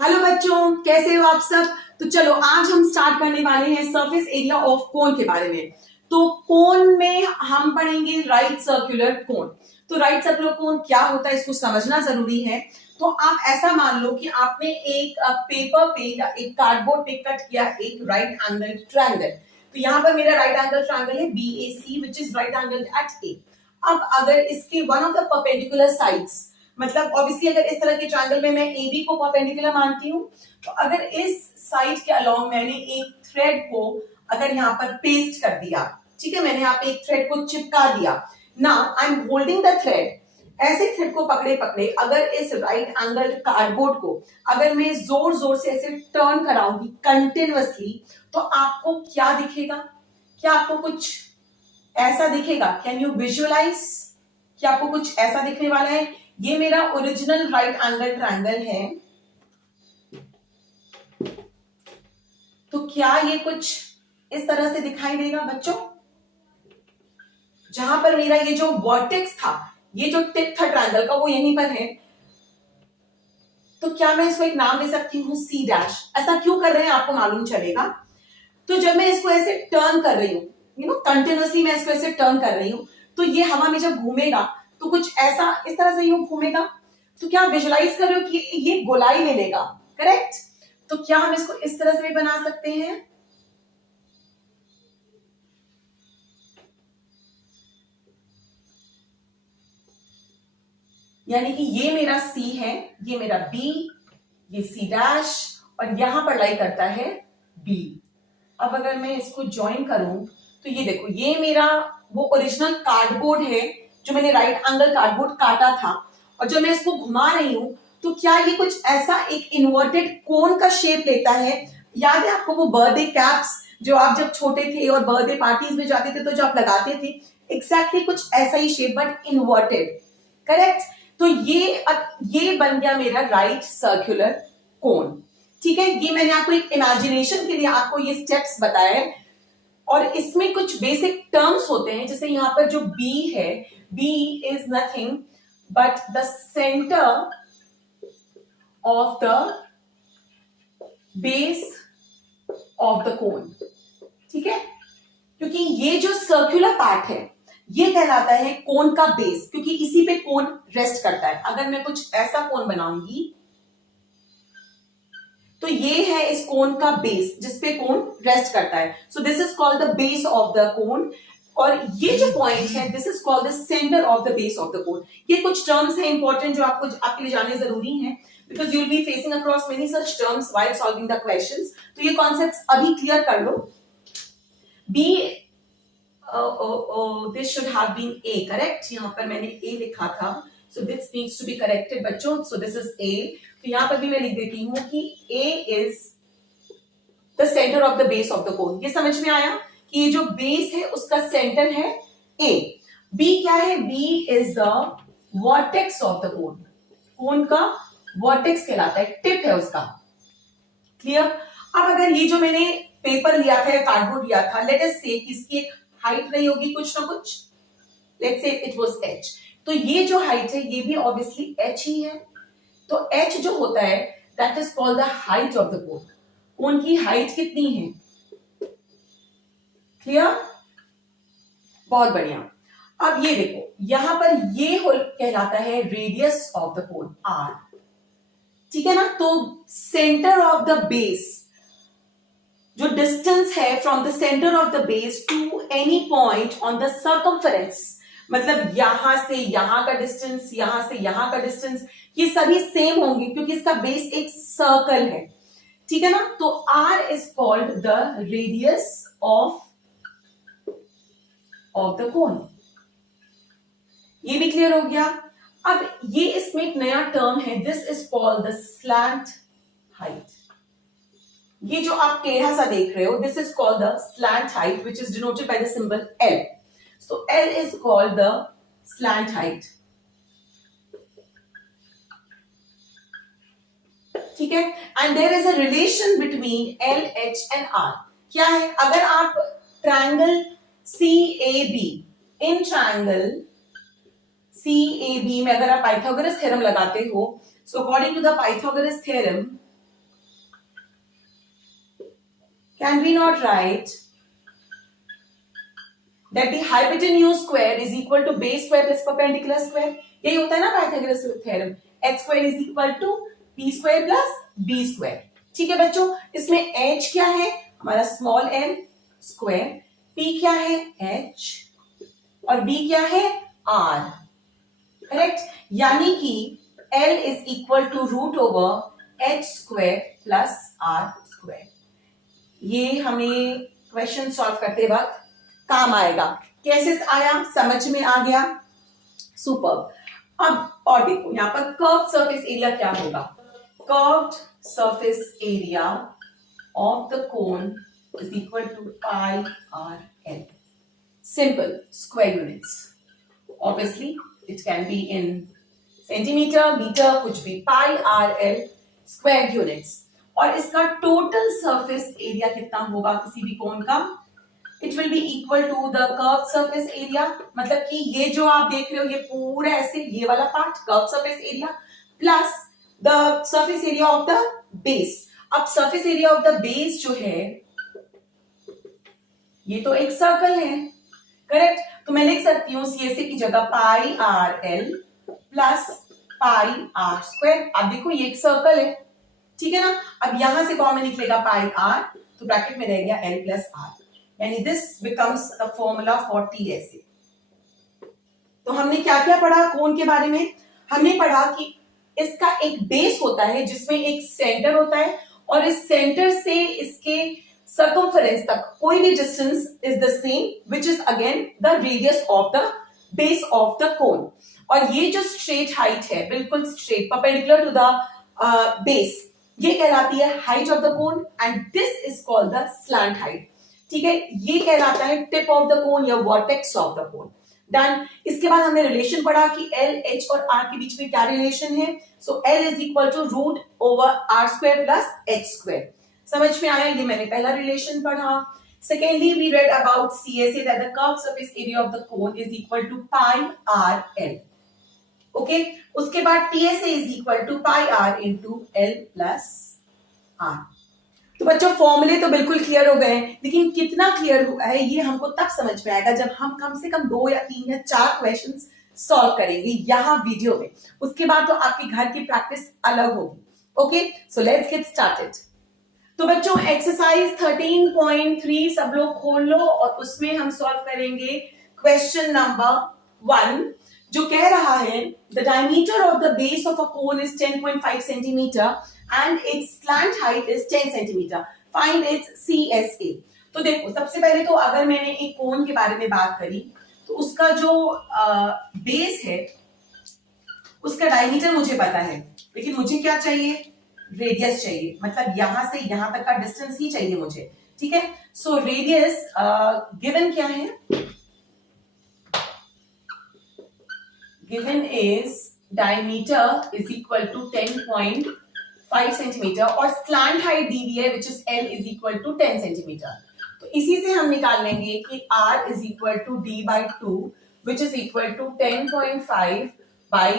Hello बच्चों, कैसे हो आप सब। तो चलो आज हम स्टार्ट करने वाले हैं सरफेस एरिया ऑफ कोन के बारे में। तो कोन में हम पढ़ेंगे राइट सर्कुलर कोन। तो राइट सर्कुलर कोन क्या होता है इसको समझना जरूरी है। तो आप ऐसा मान लो कि आपने एक पेपर पे या एक कार्डबोर्ड पे कट किया एक राइट एंगल ट्रायंगल। तो यहाँ पर मेरा राइट एंगल ट्रायंगल है BAC which is right angle at A. अब अगर इसके one of the perpendicular sides, मतलब ऑब्वियसली अगर इस तरह के ट्रायंगल में मैं AB को परपेंडिकुलर मानती हूँ, तो अगर इस साइड के अलोंग मैंने एक थ्रेड को अगर यहाँ पर पेस्ट कर दिया, ठीक है, मैंने यहाँ पे एक थ्रेड को चिपका दिया। Now I am holding the thread. ऐसे थ्रेड को पकड़े पकड़े अगर इस राइट एंगल कार्डबोर्ड को अगर मैं जोर जोर से ऐसे टर्न कराऊंगी कंटिन्यूअसली, तो आपको क्या दिखेगा? क्या आपको कुछ ऐसा दिखेगा? Can you visualise? क्या आपको कुछ ऐसा दिखने वाला है? ये मेरा ओरिजिनल राइट एंगल ट्रायंगल है। तो क्या ये कुछ इस तरह से दिखाई देगा बच्चों? जहां पर मेरा ये जो वर्टेक्स था, ये जो टिप था ट्रायंगल का, वो यहीं पर है। तो क्या मैं इसको एक नाम दे सकती हूँ C डैश? ऐसा क्यों कर रहे हैं आपको मालूम चलेगा। तो जब मैं इसको ऐसे टर्न कर रही हूँ, कंटिन्यूअसली मैं इसको ऐसे टर्न कर रही हूँ, तो ये हवा में जब घूमेगा तो कुछ ऐसा इस तरह से यूं घूमेगा। तो क्या विजुलाइज कर रहे हो कि ये गोलाई ले लेगा? करेक्ट। तो क्या हम इसको इस तरह से भी बना सकते हैं? यानी कि ये मेरा C है, ये मेरा B, ये C डैश, और यहां पर लाई करता है B। अब अगर मैं इसको ज्वाइन करूं तो ये देखो, ये मेरा वो ओरिजिनल कार्डबोर्ड है जो मैंने राइट एंगल कार्डबोर्ड काटा था, और जब मैं इसको घुमा रही हूं तो क्या ये कुछ ऐसा एक इन्वर्टेड कोन का शेप लेता है। याद है आपको वो बर्थडे कैप्स जो आप जब छोटे थे और बर्थडे पार्टीज में जाते थे तो जो आप लगाते थे, एग्जैक्टली कुछ ऐसा ही शेप बट इन्वर्टेड। करेक्ट। तो ये बन गया मेरा राइट सर्कुलर कोन। ठीक है, ये मैंने आपको एक इमेजिनेशन के लिए आपको ये स्टेप्स बताए, और इसमें कुछ बेसिक टर्म्स होते हैं। जैसे यहां पर जो B है, B is nothing but the centre of the base of the कोन। ठीक है, क्योंकि ये जो सर्कुलर पार्ट है ये कहलाता है कोन का बेस, क्योंकि इसी पे कोन रेस्ट करता है। अगर मैं कुछ ऐसा कोन बनाऊंगी तो ये है इस कोन का बेस जिसपे कोन रेस्ट करता है। सो this is called the base of the cone, और ये जो पॉइंट है this is called the centre of the base of the कोन। ये कुछ टर्म्स हैं इंपॉर्टेंट जो आपको आपके लिए जाने जरूरी हैं, because you will be facing across many such terms while solving the questions. तो ये कॉन्सेप्ट्स अभी क्लियर कर लो। B this should have been A, correct. यहां पर मैंने ए लिखा था, so this needs to be corrected बच्चों। So this is A. तो यहां पर भी मैं लिख देती हूं कि A is the centre of the base of the कोन। ये समझ में आया कि ये जो बेस है उसका सेंटर है A। B क्या है? B is the vertex of the cone. Cone का वर्टेक्स कहलाता है, टिप है उसका। क्लियर। अब अगर ये जो मैंने पेपर लिया था या कार्डबोर्ड लिया था, लेट अस से इसकी एक हाइट रही होगी कुछ ना कुछ, let's say it was h। तो ये जो हाइट है ये भी ऑब्वियसली h ही है। तो h जो होता है that is called the height of the cone. Cone की हाइट कितनी है? क्लियर, बहुत बढ़िया। अब ये देखो, यहां पर ये कहलाता है radius of the cone r। ठीक है ना। तो सेंटर ऑफ द बेस, जो डिस्टेंस है from the centre of the base to any point on the circumference, मतलब यहां से यहां का डिस्टेंस, यहां से यहां का डिस्टेंस, ये सभी सेम होंगे क्योंकि इसका बेस एक सर्कल है। ठीक है ना। तो R is called the radius of the कोन। ये भी क्लियर हो गया। अब ये इसमें एक नया टर्म है, this is called the slant height. ये जो आप टेढ़ा सा देख रहे हो, this is called the slant height which is denoted by the symbol L। So L is called the slant height. ठीक है। And there is a relation between L, H and R. क्या है? अगर आप triangle CAB, in triangle CAB में अगर आप Pythagoras theorem लगाते हो, so according to the Pythagoras theorem, can we not write that the hypotenuse square is equal to base square plus perpendicular square? यही होता है ना Pythagoras theorem, h square is equal to p square plus b square. ठीक है बच्चों, इसमें h क्या है हमारा स्मॉल m स्क्वायर, p क्या है h और b क्या है r, करेक्ट? यानी कि l is equal to root over h square plus r square. ये हमें क्वेश्चन सॉल्व करते वक्त काम आएगा. कैसे आया, समझ में आ गया? सुपर. अब और देखो यहां पर कर्व्ड सरफेस एरिया क्या होगा. Curved surface area of the cone is equal to pi are l. Simple square units. Obviously it can be in centimetre, metre, कुछ भी. Pi are l square units. और इसका टोटल सरफेस एरिया कितना होगा किसी भी कोन का? It will be equal to the curved surface area. मतलब कि ये जो आप देख रहे हो ये पूरा ऐसे ये वाला part curved surface area plus the surface area of the base. अब surface area of the base जो है ये तो एक सर्कल है, करेक्ट? तो मैं लिख सकती हूँ CSA की जगह pi are L plus pi R square. अब देखो ये एक सर्कल है, ठीक है ना? अब यहां से कॉमन निकलेगा पाई आर, तो ब्रैकेट में रह गया एल प्लस आर. यानी this becomes the formula for TSA. तो हमने क्या क्या पढ़ा कोन के बारे में? हमने पढ़ा कि इसका एक बेस होता है जिसमें एक सेंटर होता है और इस सेंटर से इसके सर्कमफरेंस तक कोई भी distance is the same which is again the radius of the base of the cone. और ये जो स्ट्रेट हाइट है बिल्कुल straight perpendicular to the base, ये कहलाती है height of the cone and this is called the slant height. ठीक है, ये कहलाता है टिप ऑफ द कोन या vertex of the cone. Done. इसके बाद हमने रिलेशन पढ़ा कि L, H और R के बीच में क्या रिलेशन है. So L is equal to root over R square plus H square. समझ में आया? ये मैंने पहला रिलेशन पढ़ा. Secondly we read about CSA that the curved surface area of the cone is equal to pi are l. Okay, उसके बाद TSA is equal to pi r into l plus r. तो बच्चों फॉर्मूले तो बिल्कुल clear हो गए, लेकिन कितना क्लियर हुआ है ये हमको तब समझ में आएगा जब हम कम से कम 2 या 3 या 4 क्वेश्चंस सॉल्व करेंगे यहाँ वीडियो में. उसके बाद तो आपके घर की प्रैक्टिस अलग होगी. Okay, so let's get started. तो बच्चों एक्सरसाइज 13.3 सब लोग खोल लो और उसमें हम सॉल्व करेंगे क्वेश्चन नंबर 1 जो कह रहा है the diameter of the base of a cone is 10.5 centimetre and its slant height is 10 centimeter. Find its CSA. तो देखो सबसे पहले तो अगर मैंने एक कोन के बारे में बात करी तो उसका जो बेस है उसका डायमीटर मुझे पता है, लेकिन मुझे क्या चाहिए? रेडियस चाहिए. मतलब यहां से यहां तक का डिस्टेंस ही चाहिए मुझे. ठीक है, सो रेडियस गिवन क्या है? Given is diameter is equal to 10.5 centimetre और स्लैंट हाइट दी हुई है which is L is equal to 10 centimetre. तो इसी से हम निकाल लेंगे कि R is equal to D by 2 which is equal to 10.5 by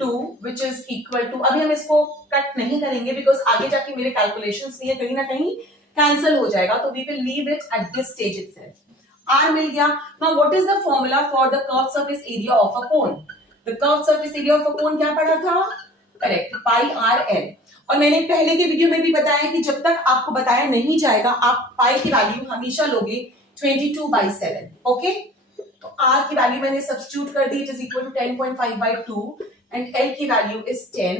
2 which is equal to, अभी हम इसको कट नहीं करेंगे बिकॉज आगे जाके मेरे कैलकुलेशंस में कहीं ना कहीं कैंसिल हो जाएगा, तो we will leave it at this stage itself. R मिल गया. Now what is the formula for the curved surface area of a cone? The curved surface area of a cone क्या पढ़ा था? Correct, pi are L. और मैंने पहले के video में भी बताया कि जब तक आपको बताया नहीं जाएगा आप पाई की वैल्यू हमेशा लोगे 22/7. ओके, तो आर की वैल्यू मैंने सब्स्टिट्यूट कर दी, it is equal to 10.5/2 and L की वैल्यू इज 10.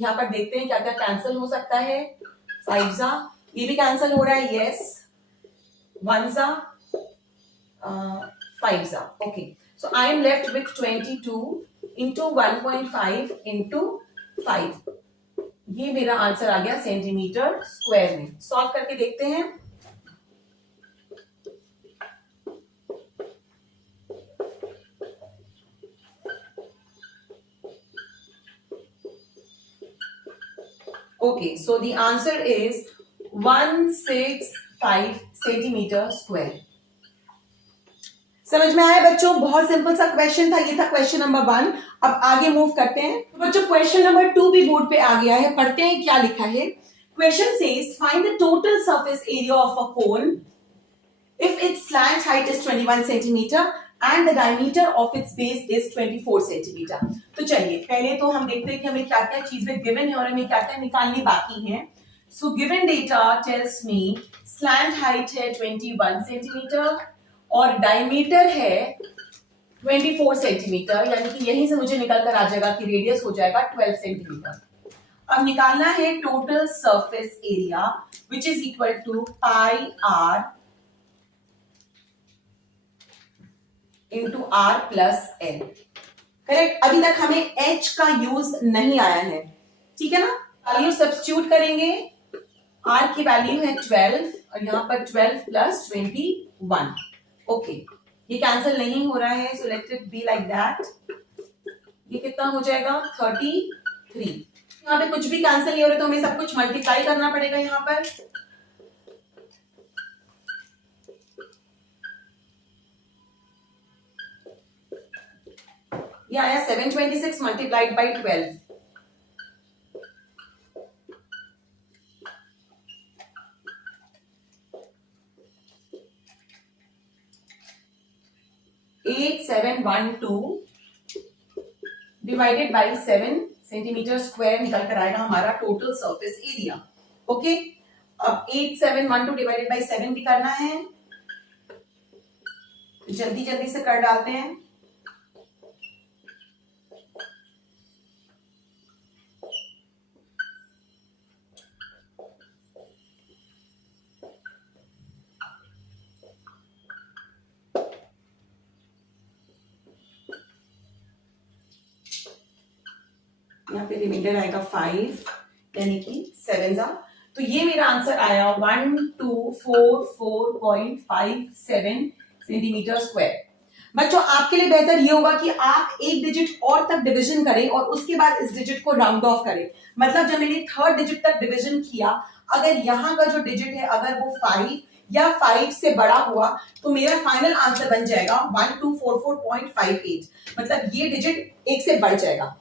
यहाँ पर देखते हैं क्या क्या कैंसिल हो सकता है. 5 जा, ये भी कैंसिल हो रहा है. यस, 1 जा, 5 जा. Okay, so I am left with 22 into 1.5 into 5. ये मेरा आंसर आ गया सेंटीमीटर स्क्वायर में. सॉल्व करके देखते हैं. Okay, so the answer is 165 centimetre square. समझ में आया बच्चों? बहुत सिंपल सा क्वेश्चन था. ये था क्वेश्चन नंबर 1. अब आगे मूव करते हैं. तो बच्चों क्वेश्चन नंबर 2 भी बोर्ड पे आ गया है. पढ़ते हैं क्या लिखा है. Question says find the total surface area of a cone if its slant height is 21 centimeter and the diameter of its base is 24 centimeter. तो चलिए पहले तो हम देखते हैं कि हमें क्या क्या चीजें गिवन है और हमें क्या क्या निकालनी बाकी है. So given data tells me slant height है 21 centimeter और diameter है 24 सेंटीमीटर, यानी कि यहीं से मुझे निकल कर आ जाएगा कि रेडियस हो जाएगा 12 सेंटीमीटर. अब निकालना है total surface area which is equal to pi r into r plus l. Correct. अभी तक हमें एच का यूज नहीं आया है, ठीक है ना. वैल्यू सब्स्टिट्यूट करेंगे. आर की वैल्यू है 12 और यहां पर 12 प्लस 21. ओके, ये कैंसिल नहीं हो रहा है, so let it be like that. ये कितना हो जाएगा 33. यहाँ पे कुछ भी कैंसिल नहीं हो रहा तो हमें सब कुछ मल्टीप्लाई करना पड़ेगा. यहाँ पर ये आया 726 multiplied by 12. Eight 712 divided by 7 centimetre square निकल कर आएगा हमारा टोटल सरफेस एरिया. ओके, अब 8712 डिवाइडेड बाई 7 भी करना है, जल्दी जल्दी से कर डालते हैं. यहाँ पे रिमाइंडर आएगा 5 यानी कि 7 जा. तो ये मेरा आंसर आया 1244.57 सेंटीमीटर स्क्वायर. बच्चों आपके लिए बेहतर ये होगा कि आप एक डिजिट और तक डिवीजन करें और उसके बाद इस डिजिट को राउंड ऑफ करें. मतलब जब मैंने थर्ड डिजिट तक डिवीजन किया, अगर यहाँ का जो डिजिट है अगर वो 5 या 5 से बड़ा हुआ तो मेरा फाइनल आंसर बन जाएगा 1244.58. मतलब ये डिजिट एक से बढ़ जाएगा.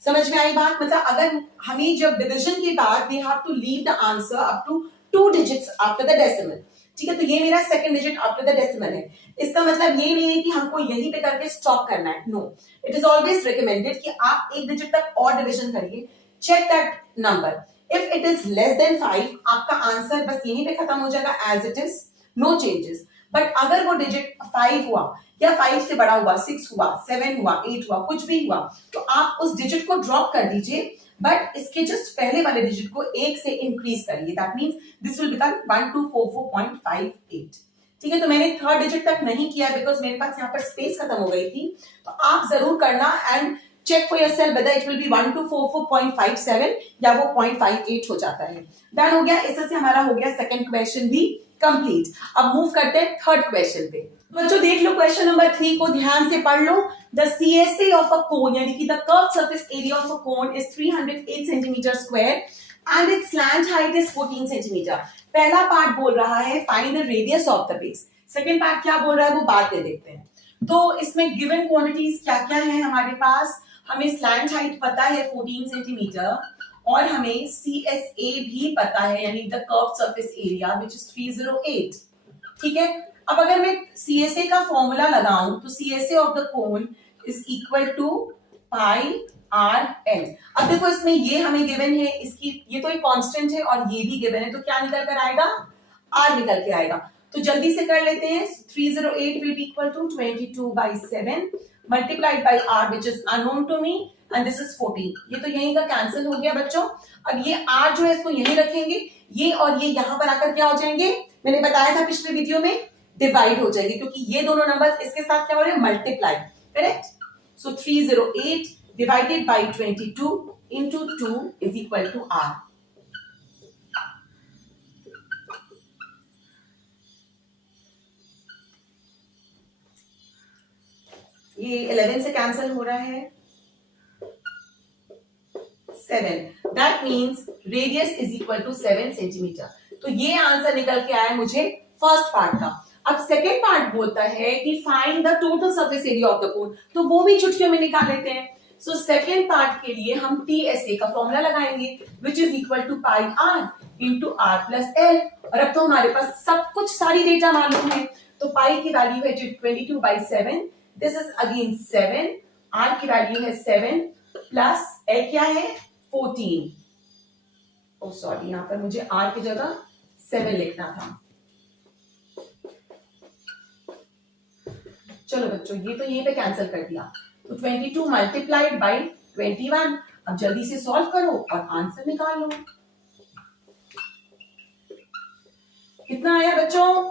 समझ में आई बात. मतलब अगर हमें जब डिवीजन के बाद we have to leave the answer up to 2 digits after the decimal. ठीक है, तो ये मेरा second digit after the decimal है. इसका मतलब ये नहीं है कि हमको यहीं पे करके स्टॉप करना है. No, it is always recommended कि आप एक डिजिट तक और डिवीजन करिए. Check that number. If it is less than 5 आपका आंसर बस यहीं पे खत्म हो जाएगा as it is, no changes. But अगर वो डिजिट 5 हुआ या 5 से बड़ा हुआ, 6 हुआ, 7 हुआ, 8 हुआ, कुछ भी हुआ, तो आप उस डिजिट को ड्रॉप कर दीजिए, बट इसके जस्ट पहले वाले डिजिट को 1 से इंक्रीज करिए. That means this will become 1244.58. ठीक है, तो मैंने थर्ड डिजिट तक नहीं किया बिकॉज मेरे पास यहाँ पर स्पेस खत्म हो गई थी. तो आप जरूर करना and check for yourself whether it will be 1244.57 या वो 0.58 हो जाता है. डन हो गया. इससे हमारा हो गया सेकंड क्वेश्चन भी कंप्लीट. अब मूव करते हैं थर्ड क्वेश्चन पे. बच्चों देख लो क्वेश्चन नंबर 3 को ध्यान से पढ़ लो. द CSA ऑफ अ कोन यानी कि the curved surface area of a cone is 308 centimetre square and it's slant height is 14 centimetre. पहला पार्ट बोल रहा है find the radius of the base. Second part क्या बोल रहा है वो बाद में देखते हैं. तो इसमें गिवन क्वांटिटीज क्या क्या है हमारे पास. हमें स्लैंट हाइट पता है 14 सेंटीमीटर और हमें CSA भी पता है यानी the curved surface area which is 308. ठीक है, अब अगर मैं CSA का फॉर्मूला लगाऊं तो CSA of the cone is equal to pi are l. अब देखो इसमें ये हमें गिवन है, इसकी ये तो एक कांस्टेंट है और ये भी गिवन है, तो क्या निकल कर आएगा आर निकल के आएगा. तो जल्दी से कर लेते हैं. 308 will be equal to 22/7 multiplied by r which is unknown to me and this is 14. ये तो यहीं का कैंसिल हो गया बच्चों. अब ये आर जो है इसको यहीं रखेंगे, ये और ये यहां पर आकर क्या हो जाएंगे, मैंने बताया था पिछले वीडियो में, डिवाइड हो जाएगी क्योंकि ये दोनों नंबर्स इसके साथ क्या हो रहे हैं multiply. Correct. So 308 divided by 22 into 2 is equal to r. ये 11 से कैंसिल हो रहा है 7. That means radius is equal to 7 centimetre. तो ये आंसर निकल के आया मुझे फर्स्ट पार्ट का. अब सेकेंड पार्ट बोलता है कि find the total surface area of the कोन. तो वो भी चुटकियों में निकाल लेते हैं. सो सेकेंड पार्ट के लिए हम TSA का फॉर्मूला लगाएंगे which is equal to pi r into r plus l. और अब तो हमारे पास सब कुछ सारी डेटा मालूम है। तो पाई की वैल्यू है 22/7, दिस इज अगेन 7, आर की वैल्यू है 7 प्लस एल क्या है 14। ओ सॉरी, यहां पर मुझे आर की जगह 7 लिखना था। चलो बच्चों, ये तो यहीं पे कैंसिल कर दिया। तो 22 मल्टीप्लाइड बाई 21। अब जल्दी से सॉल्व करो और आंसर निकाल लो। कितना आया बच्चों?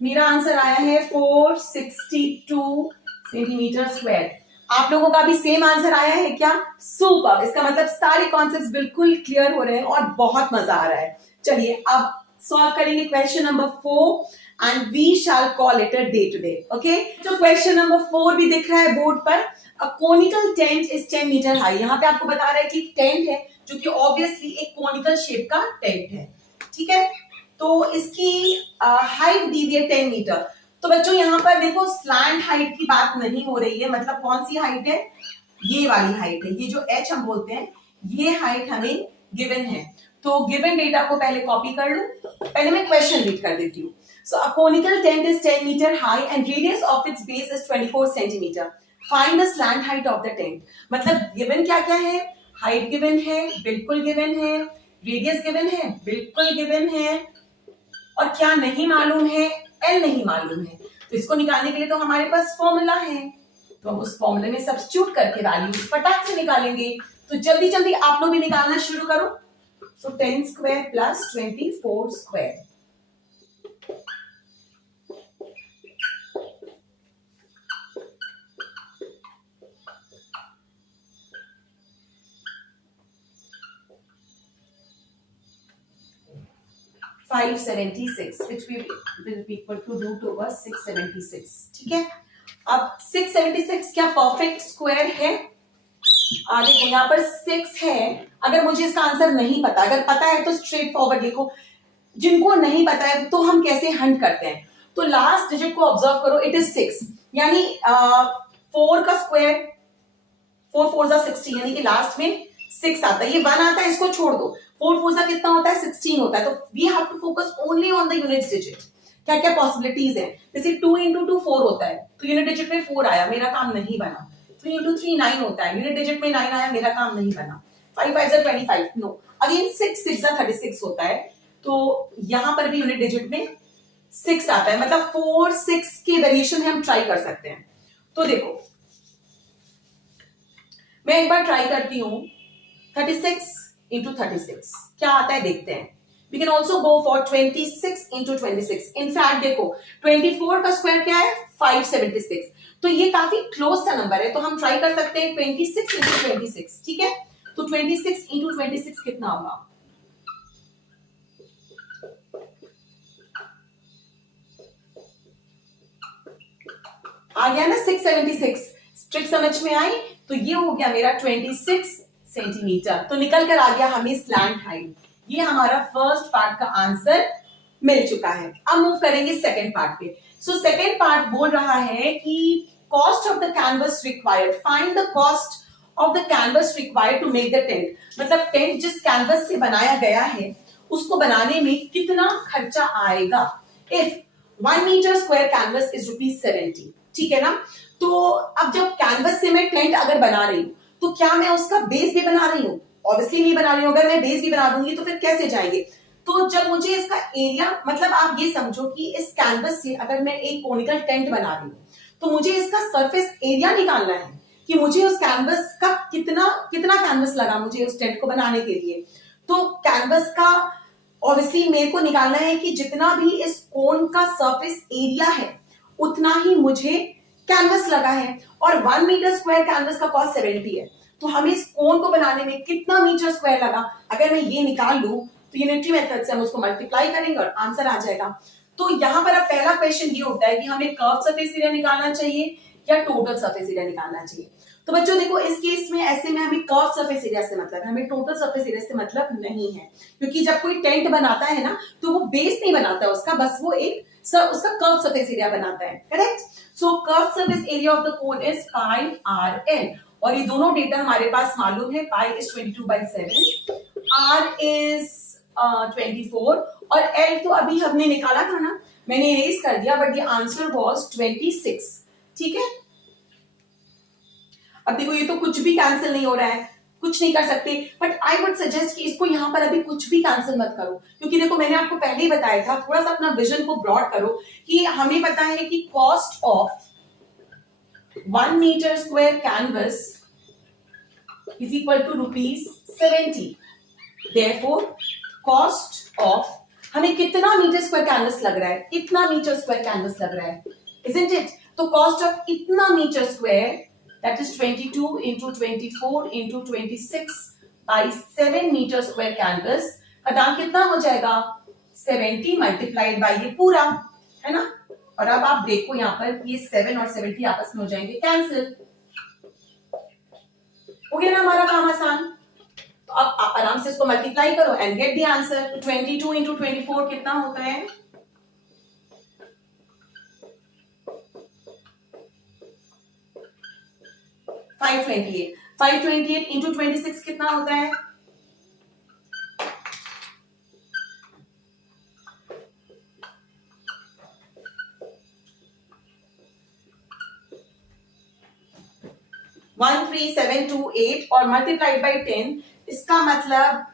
मेरा आंसर आया है 462 सेंटीमीटर स्क्वायर। आप लोगों का भी सेम आंसर आया है क्या? सुपर। इसका मतलब सारे कॉन्सेप्ट्स बिल्कुल क्लियर हो रहे हैं और बहुत मजा आ रहा है। चलिए अब सॉल्व करेंगे question number 4 and we shall call it a day today. Okay, तो क्वेश्चन नंबर 4 भी दिख रहा है बोर्ड पर। A conical tent is 10 metre high. यहाँ पे आपको बता रहा है कि टेंट है जो कि ऑब्वियसली एक कोनिकल शेप का टेंट है। ठीक है, तो इसकी हाइट दी हुई है 10 मीटर। तो बच्चों यहाँ पर देखो स्लैंट हाइट की बात नहीं हो रही है। मतलब कौन सी हाइट है? ये वाली हाइट है, ये जो h हम बोलते हैं, ये हाइट हमें गिवन है। तो गिवन डेटा को पहले कॉपी कर लो। पहले मैं क्वेश्चन रीड कर देती हूँ। So a conical tent is 10 metre high and radius of its base is 24 centimetre. Find the slant height of the tent. मतलब गिवन क्या क्या है? हाइट गिवन है, बिल्कुल गिवन है। रेडियस गिवन है, बिल्कुल गिवन है। और क्या नहीं मालूम है? एल नहीं मालूम है। तो इसको निकालने के लिए तो हमारे पास फॉर्मूला है, तो हम उस फॉर्मूले में सब्स्टिट्यूट करके वैल्यू फटाक से निकालेंगे। तो जल्दी जल्दी आप लोग भी निकालना शुरू करो। सो 10 square plus 24 square. (576) which will be equal to root over 676। ठीक है, अब 676 क्या परफेक्ट स्क्वायर है? देखो यहाँ पर 6 है। अगर मुझे इसका आंसर नहीं पता, अगर पता है तो स्ट्रेट फॉरवर्ड लिखो। जिनको नहीं पता है तो हम कैसे हंट करते हैं? तो लास्ट डिजिट को ऑब्जर्व करो, इट इज 6, यानी 4 का स्क्वायर 4 4 16, यानी कि लास्ट में 6 आता है। ये 1 आता है, इसको छोड़ दो। 4 4 कितना होता है? 16 होता है। तो we have to focus only on the unit digit. क्या क्या पॉसिबिलिटीज है? जैसे 2 into 2 4 होता है, तो यूनिट डिजिट में 4 आया, मेरा काम नहीं बना। 3 into 3 9 होता है, यूनिट डिजिट में 9 आया, मेरा काम नहीं बना। 5 5 is 25, नो। अगेन 6 6 is 36 होता है, तो यहां पर भी यूनिट डिजिट में 6 आता है। मतलब 4 6 के वेरिएशन हम ट्राई कर सकते हैं। तो देखो मैं एक बार ट्राई करती हूं। 36 into 36 क्या आता है देखते हैं। We can also go for 26 into 26। In fact देखो 24 का स्क्वायर क्या है? 576। तो ये काफी क्लोज सा नंबर है, तो हम ट्राई कर सकते हैं 26 into 26। ठीक है, तो 26 into 26 कितना होगा? आ गया ना 676। ट्रिक समझ में आई? तो ये हो गया मेरा 26 सेंटीमीटर। तो निकल कर आ गया हमें स्लैंट हाइट। ये हमारा फर्स्ट पार्ट का आंसर मिल चुका है। अब मूव करेंगे सेकंड पार्ट पे। सो सेकंड पार्ट बोल रहा है कि cost of the canvas required, find the cost of the canvas required to make the tent. मतलब टेंट जिस कैनवस से बनाया गया है उसको बनाने में कितना खर्चा आएगा। If 1 metre square canvas is ₹70। ठीक है ना? तो अब जब कैनवस से मैं टेंट अगर बना रही हूं तो क्या मैं उसका बेस भी बना रही हूं? ऑब्वियसली नहीं बना रही हूं। अगर मैं बेस भी बना दूंगी तो फिर कैसे जाएंगे? तो जब मुझे इसका एरिया, मतलब आप ये समझो कि इस कैनवस से अगर मैं एक कोनिकल टेंट बना रही हूं तो मुझे इसका सरफेस एरिया निकालना है कि मुझे उस कैनवस का कितना कैनवस लगा मुझे उस टेंट को बनाने के लिए। तो कैनवस का ऑब्वियसली मेरे को निकालना है कि जितना भी इस कोन का सरफेस एरिया है उतना ही मुझे कैनवस लगा है। और 1 मीटर स्क्वायर कैनवस का कॉस्ट 70 है। तो हमें इस कोन को बनाने में कितना मीटर स्क्वायर लगा, अगर मैं ये निकाल लूं तो यूनिटरी मेथड से हम उसको मल्टीप्लाई करेंगे और आंसर आ जाएगा। तो यहां पर अब पहला क्वेश्चन ये होता है कि हमें कर्व सरफेस एरिया निकालना चाहिए या टोटल सरफेस एरिया निकालना चाहिए। तो बच्चों देखो इस केस में ऐसे में हमें कर्व सरफेस एरिया से मतलब है, हमें टोटल सरफेस एरिया से मतलब नहीं है। क्योंकि जब कोई टेंट बनाता है ना तो वो बेस नहीं बनाता है उसका, बस वो एक उसका कर्व सरफेस एरिया बनाता है। Correct? So curve surface area of the cone is 5 RN और ये दोनों डेटा हमारे पास मालूम है। पाई इज 22/7, आर इज 24 और एल तो अभी हमने निकाला था ना, मैंने इरेज कर दिया, बट द आंसर वाज 26। ठीक है, अब देखो ये तो कुछ भी कैंसिल नहीं हो रहा है, कुछ नहीं कर सकते, बट आई वुड सजेस्ट कि इसको यहां पर अभी कुछ भी कैंसिल मत करो, क्योंकि देखो मैंने आपको पहले ही बताया था, थोड़ा सा अपना विजन को ब्रॉड करो कि हमें पता है कि cost of 1 metre square canvas is equal to ₹70। Therefore cost of, हमें कितना मीटर स्क्वायर कैनवस लग रहा है, इतना मीटर स्क्वायर कैनवस लग रहा है, इजंट इट? तो कॉस्ट ऑफ इतना metre square, that is 22 into 24 into 26 by 7 meter square canvas का दाम कितना हो जाएगा? 70 मल्टीप्लाइड बाय ये पूरा, है ना? और अब आप देखो यहाँ पर ये 7 और 70 आपस में हो जाएंगे कैंसिल। हो गया ना हमारा काम आसान। तो अब आप आराम से इसको मल्टीप्लाई करो and get the answer. 22 into 24 कितना होता है? 528। 528 into 26 कितना होता है? 13728 और मल्टीप्लाइड बाई 10, इसका मतलब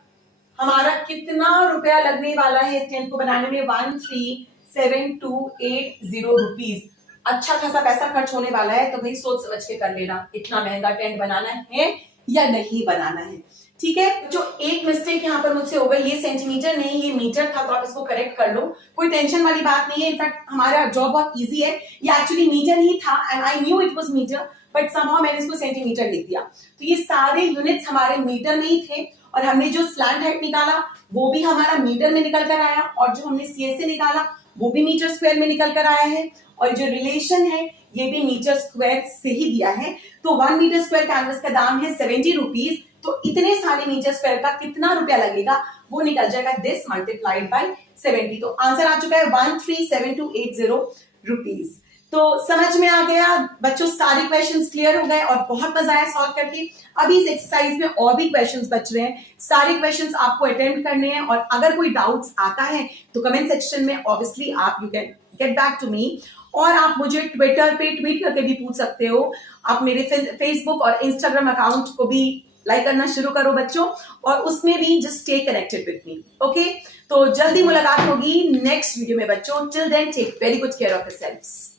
हमारा कितना रुपया लगने वाला है इस टेंट को बनाने में? 137,280 रुपीज। अच्छा खासा पैसा खर्च होने वाला है, तो भाई सोच समझ के कर लेना, इतना महंगा टेंट बनाना है या नहीं बनाना है। ठीक है, जो एक मिस्टेक यहाँ पर मुझसे हो गई, ये सेंटीमीटर नहीं ये मीटर था, तो आप इसको करेक्ट कर लो, कोई टेंशन वाली बात नहीं है। इनफैक्ट हमारा जॉब बहुत इजी है, ये एक्चुअली मीटर ही था and I knew it was metre, but somehow मैंने इसको सेंटीमीटर लिख दिया। तो ये सारे यूनिट्स हमारे मीटर में ही थे और हमने जो स्लैंट हाइट निकाला वो भी हमारा मीटर में निकल कर आया, और जो हमने सीएसए निकाला वो भी मीटर स्क्वायर में निकल कर आया है, और जो रिलेशन है ये भी मीटर स्क्वायर से ही दिया है। तो 1 मीटर स्क्वायर कैनवस का दाम है 70 रुपीज, तो इतने सारे मीटर स्क्वायर का कितना रुपया लगेगा वो निकल जाएगा दिस मल्टीप्लाइड बाय 70। तो आंसर आ चुका है 137280 रुपीज। तो समझ में आ गया बच्चों, सारे क्वेश्चंस क्लियर हो गए और बहुत मजा आया सॉल्व करके। अभी इस एक्सरसाइज में और भी क्वेश्चंस बच रहे हैं, सारे क्वेश्चंस आपको अटेम्प्ट करने हैं, और अगर कोई डाउट्स आता है तो कमेंट सेक्शन में ऑब्वियसली आप you can get back to me, और आप मुझे ट्विटर पे ट्वीट करके भी पूछ सकते हो। आप मेरे फेसबुक और इंस्टाग्राम अकाउंट को भी लाइक करना शुरू करो बच्चों, और उसमें भी just stay connected with me. Okay, तो जल्दी मुलाकात होगी नेक्स्ट वीडियो में बच्चों। Till then take very good care of yourselves.